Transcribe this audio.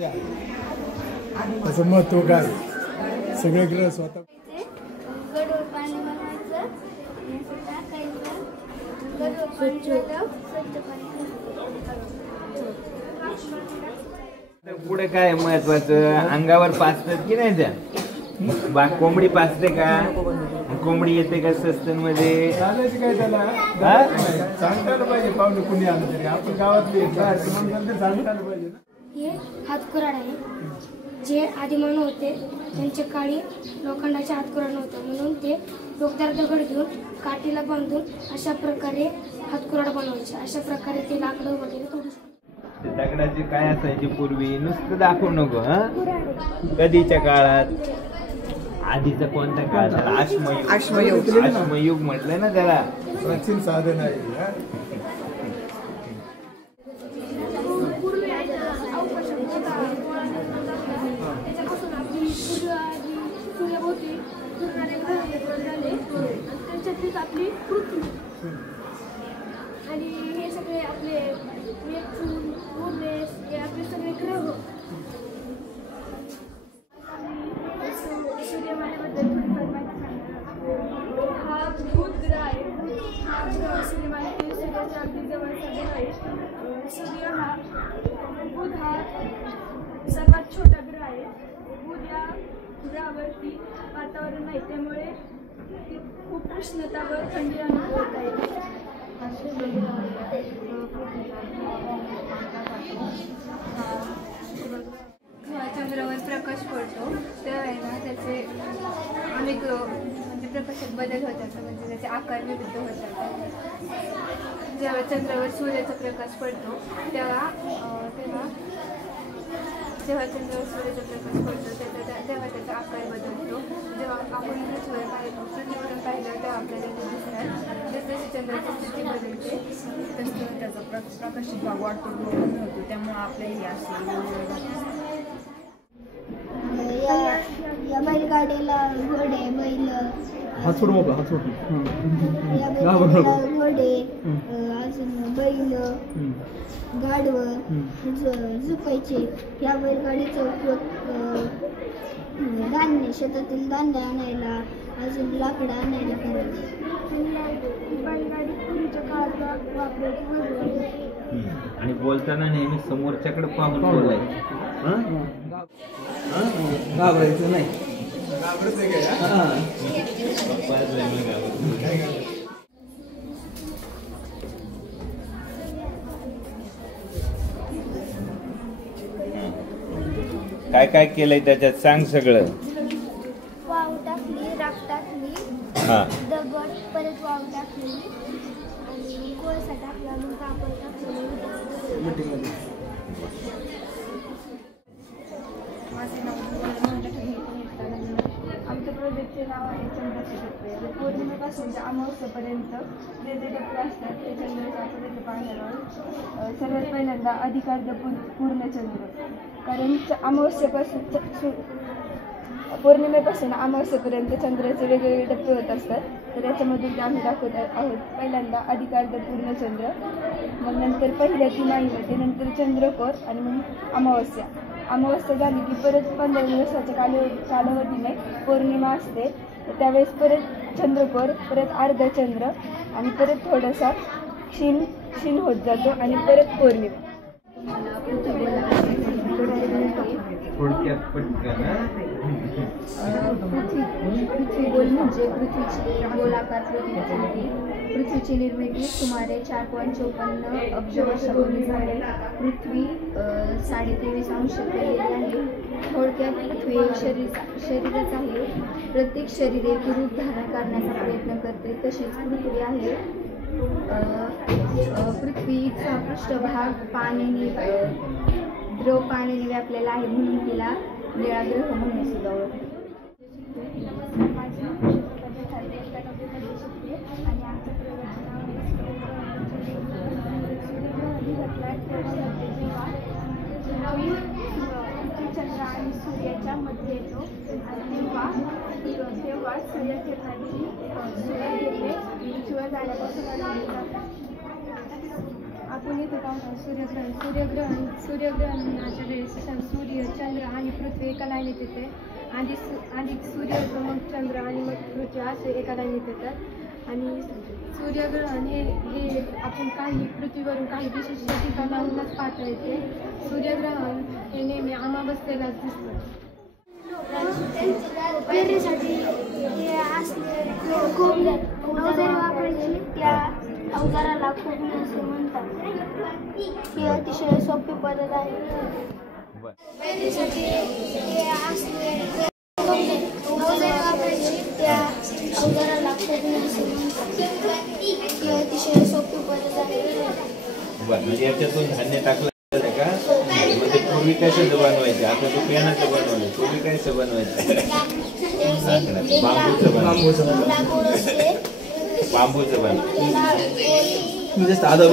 त्याचं महत्व काय सगळे ग्रह स्वतः गडवर पाणी बनवायचं पुढे काय महत्वाचं अंगावर पाचतात की नाही त्या कोंबडी पाचते का कोंबडी येते का सस्तन मध्ये काय त्याला सांगताना पाहिजे पाहुणे कुणी आलं तरी आपण गावातले सांगताना पाहिजे ना. हे हातकुराड आहे जे आदिमानव होते त्यांच्या काळी लोखंडाचे हातकुराड नव्हतं म्हणून ते डोक्यावर दगड घेऊन काठीला बांधून अशा प्रकारे हातकुराड बनवायचे. अशा प्रकारे ते लाकडं वगैरे तोडू शकतात. दगडाचे काय असायचे पूर्वी नुसतं दाखवू नको हा कधीच्या काळात आधीचा कोणता काळ त्याला अश्मयुग म्हटलं ना त्याला प्राचीन साधन आहे. आपली पृथ्वी आणि हे सगळे आपले नेपच्यून युरेनस हे आपले सगळे ग्रह. सूर्यमालेबद्दल थोडीफार माहिती सांगणार. हा बुध ग्रह आहे. हा ग्रह सूर्यमालेतील सूर्याच्या अगदी जवळचा ग्रह आहे. बुध हा सर्वात छोटा ग्रह आहे. बुध या ग्रहावरती वातावरण नाही त्यामुळे खूप उष्णता व थंडी अनुभवता येते. चंद्रावर प्रकाश पडतो त्यावेळेला त्याचे अनेक म्हणजे प्रकाशात बदल होतात म्हणजे त्याचे आकार विविध होतात. जेव्हा चंद्रावर सूर्याचा प्रकाश पडतो तेव्हा चंद्रावर सूर्याचा प्रकाश पडतो तेव्हा त्याचा आकार बदलतो. जेव्हा आपण पृथ्वीवरून पाहिलं तेव्हा आपल्याला ते दिसणार जसजशी चंद्राची स्थिती बदलते तसं त्याचा प्रकाशित भाग वाढतो कमी होतो. त्यामुळे आपल्याही असे या बैलगाडीला घोडे बैल घोडे अजून बैल गाडवं झुकायचे. या बैलगाडीचा उपयोग धान्य शेतातील धान्य आणायला अजून लाकडं आणायला करायचे. बैलगाडी पूर्वीच्या काळात वापरायची आणि बोलताना नेहमी समोरच्याकडे पाहून बोलायचं घाबरायचं नाही. काय काय केलंय त्याच्यात सांग सगळं. वाव टाकली राख टाकली दगड परत वाव टाकली आणि कोळसा टाकला मग कापड टाकलं. माझे नाव आमच्या प्रोजेक्टचे नाव आहे चंद्राचे टप्पे. पौर्णिमेपासून ते अमावस्येपर्यंत जे जे टप्पे असतात ते चंद्राच्या आपल्याला पाहण्यावर सर्वात पहिल्यांदा अधिकार्ध पूर्णचंद्र. कारण पौर्णिमेपासून अमावस्येपर्यंत चंद्राचे वेगवेगळे टप्पे होत असतात तर याच्यामधून ते आम्ही दाखवत आहोत. पहिल्यांदा अधिकार्ध पूर्णचंद्र मग नंतर पहिल्या तिमाहीमध्ये नंतर चंद्रकोर आणि मग अमावस्या झाली की परत 15 दिवसाच्या कालावधीने पौर्णिमा असते. त्यावेळेस परत चंद्रकोर परत अर्धचंद्र आणि परत थोडासा क्षीण होत जातो आणि परत पौर्णिमा. पृथ्वी गोल म्हणजे पृथ्वीची गोलाकार पृथ्वीची निर्मिती सुमारे 4.54 अब्ज वर्षापूर्वी झाली. पृथ्वी 23.5 अंश केलेली आहे. थोडक्यात पृथ्वी शरीरच आहे. प्रत्येक शरीर एक रूप धारण करण्याचा प्रयत्न करते तशीच पृथ्वी आहे. पृथ्वीचा पृष्ठभाग द्रव पाण्याने व्यापलेला आहे म्हणून तिला निळा ग्रह म्हणून सुद्धा ओळखतात. आणि आमच्या प्रयोगाचे नाव चंद्र आणि सूर्याच्या मध्ये येतो आणि तेव्हा सूर्यकिरणाची पृथ्वीवर जाण्यापासून अडवली जातात. आपण येतो का सूर्यग्रहणाच्या वेळेस सूर्य पृथ्वी एका लाईनीत येते. आधी सूर्य येतो, मग चंद्र आणि मग पृथ्वी असे एका लाईनीत येतात. आणि सूर्यग्रहण हे आपण काही पृथ्वीवरून काही विशिष्ट ठिकाणाहूनच पाहता येते. सूर्यग्रहण हे नेहमी अमावस्येलाच दिसतं. पेरणीसाठी हे असले खूप अवजार वापरायची, त्या अवजाराला खूप असे म्हणतात. ही अतिशय सोपी पद्धत आहे. पेरणीसाठी हे असले अवजार वापरायची, त्या अवजाराला खूप असे म्हणतात. ही अतिशय सोपी पद्धत आहे. म्हणजे याच्यातून धान्य टाकलं का? म्हणजे पूर्वी कशाचं बनवायचं, आता तो पेनाचं बनवलं. पूर्वी कायचं बनवायचं? बांबूचं बनवायचं. म्हणजे साधं